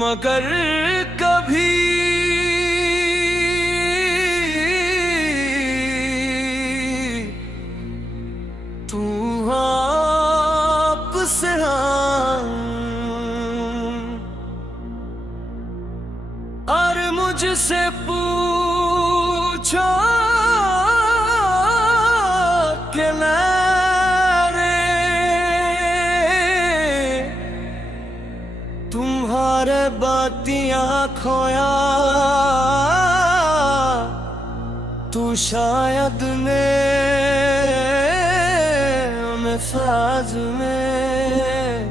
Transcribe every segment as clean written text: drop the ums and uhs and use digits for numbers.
मगर कभी तू आपसे और मुझसे पूछो कि मेरे तुम्हारे बातियां खोया तू शायद में फाज में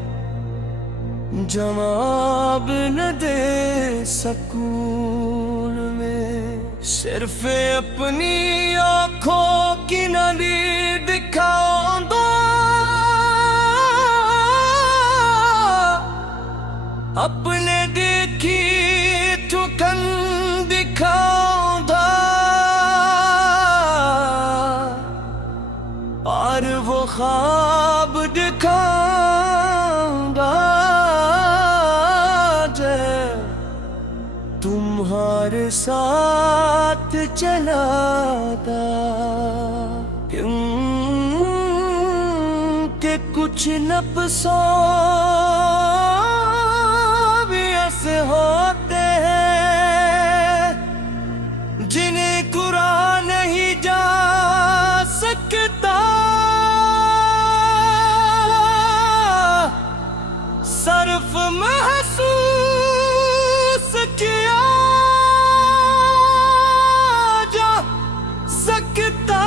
जवाब न दे सकून में सिर्फ अपनी आँखों की नली दिखाओ दो अपने देखी ठुकन दिखाओ दा और वो ख्वाब दिखाऊंगा तुम्हारे साथ चला था क्योंकि कुछ नफ्सों भी ऐसे होते हैं जिन्हें कुरान नहीं जा सकता सिर्फ महसूस किया जा सकता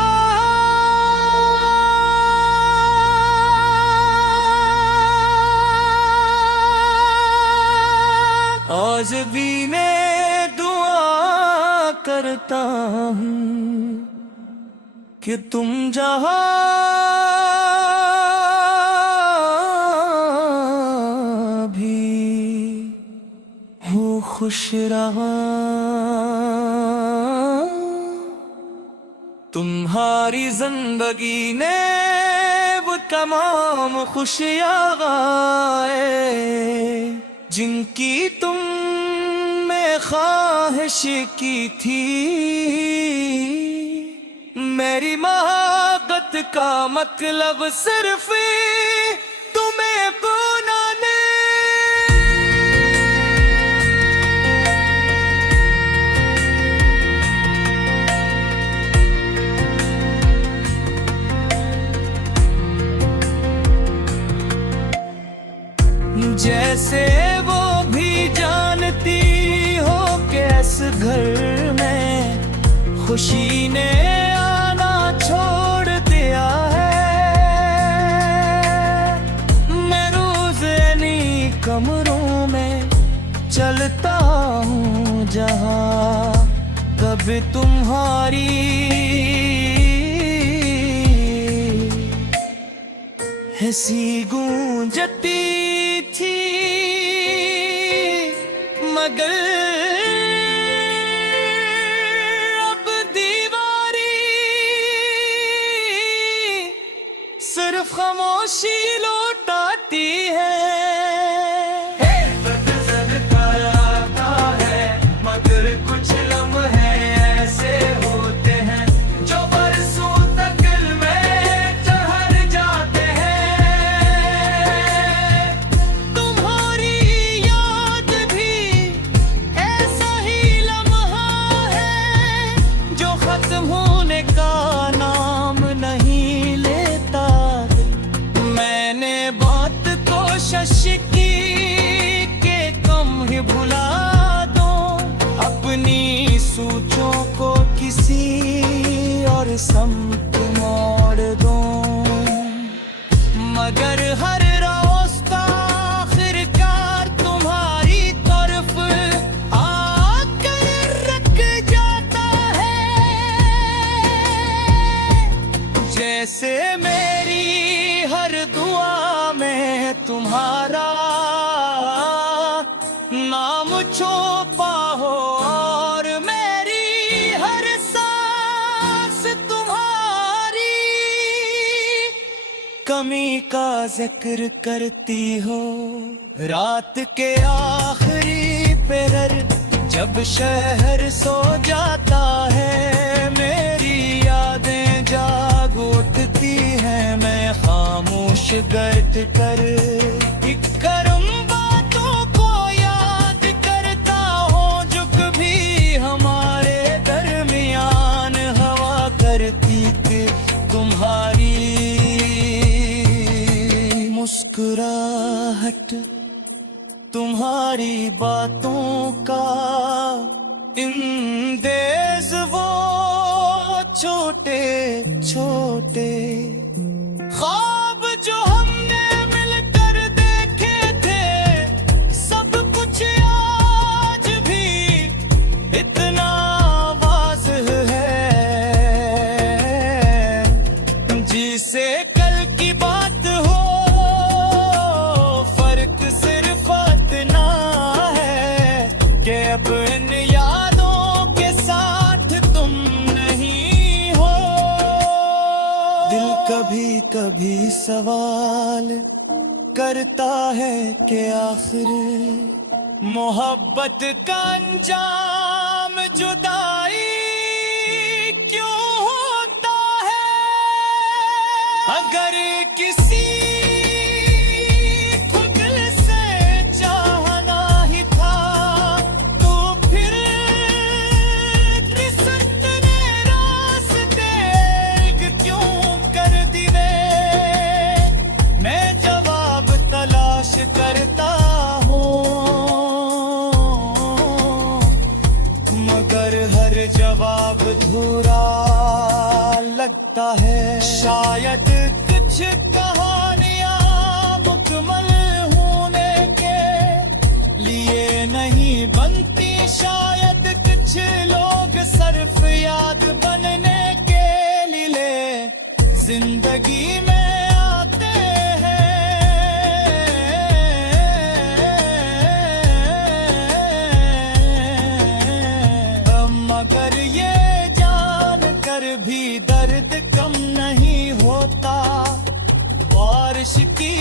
आज भी मैं दुआ करता हूँ कि तुम जहाँ खुश रहा तुम्हारी जिंदगी ने वो तमाम खुशियाँ गाए जिनकी तुम में ख्वाहिश की थी मेरी मोहब्बत का मतलब सिर्फ तुम्हें बनाने जैसे वो भी जानती हो कैसे घर में खुशी ने आना छोड़ दिया है मैं रोज इन्हीं कमरों में चलता हूँ जहाँ कभी तुम्हारी हंसी गूंजती थी मगर अब दीवारी सिर्फ खामोशी लौटाती है मगर कुछ लम्हे ऐसे होते हैं जो बरसों तक दिल में ठहर जाते हैं तुम्हारी याद भी ऐसा ही लम्हा है जो खत्म होने का नाम नहीं लेता मैंने बहुत कोशिश की कि कम ही भुला दो अपनी सोचों को किसी और समत मोड़ दो मगर हर रास्ता आखिरकार तुम्हारी तरफ आकर रख जाता है जैसे मेरी हर दुआ में तुम्हारा नाम छुपा हो और मेरी हर सांस तुम्हारी कमी का जिक्र करती हो रात के आखिरी जब शहर सो जाता है मेरी यादें जाग उठती हैं, मैं खामोश बैठ कर एक करम बातों को याद करता हूँ, जो कभी हमारे दरमियान हवा करती थी। तुम्हारी मुस्कुराहट, तुम्हारी बातों का इंदेज, वो छोटे छोटे ख्वाब जो हमने मिलकर देखे थे, सब कुछ आज भी इतना वाज़ेह है, जिसे कल की बात हो, फर्क सिर्फ इतना है कि अब इन यादों के साथ तुम नहीं हो। दिल कभी कभी सवाल करता है कि आखिर मोहब्बत का अंजाम जुदाई क्यों होता है। अगर किसी को दिल से चाहना ही था, तो फिर किस्मत ने रास्ते क्यों कर दिए। मैं जवाब तलाश करता हूँ, मगर हर जवाब अधूरा लगता है। शायद कुछ कहानियाँ मुकम्मल होने के लिए नहीं बनती, शायद कुछ लोग सिर्फ याद बनने के लिए जिंदगी में आते हैं। मगर ये जान कर भी दर्द कम नहीं होता, बारिश की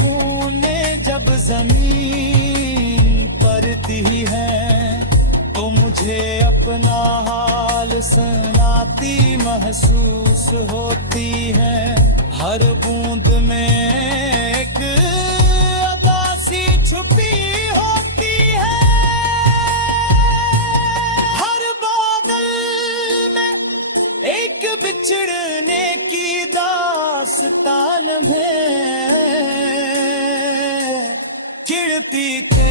बूंदें जब जमीन पड़ती है, तो मुझे अपना हाल सुनाती महसूस होती है। हर बूंद में एक अदासी छुपी होती है, हर बादल में एक बिछड़ने की दास्तान है। खिड़की के